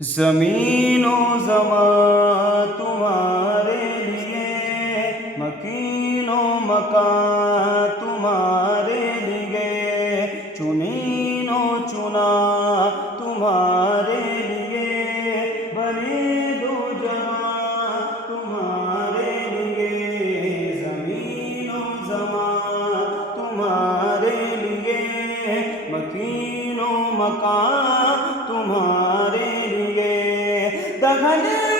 زمین و زمان تمہارے لیے، مکین و مکان تمہارے لیے، چنین و چنا تمہارے لیے، بنے دو جہاں تمہارے لیے، زمین و زمان تمہارے لیے، مکین و مکان تمہارے لیے، دغنے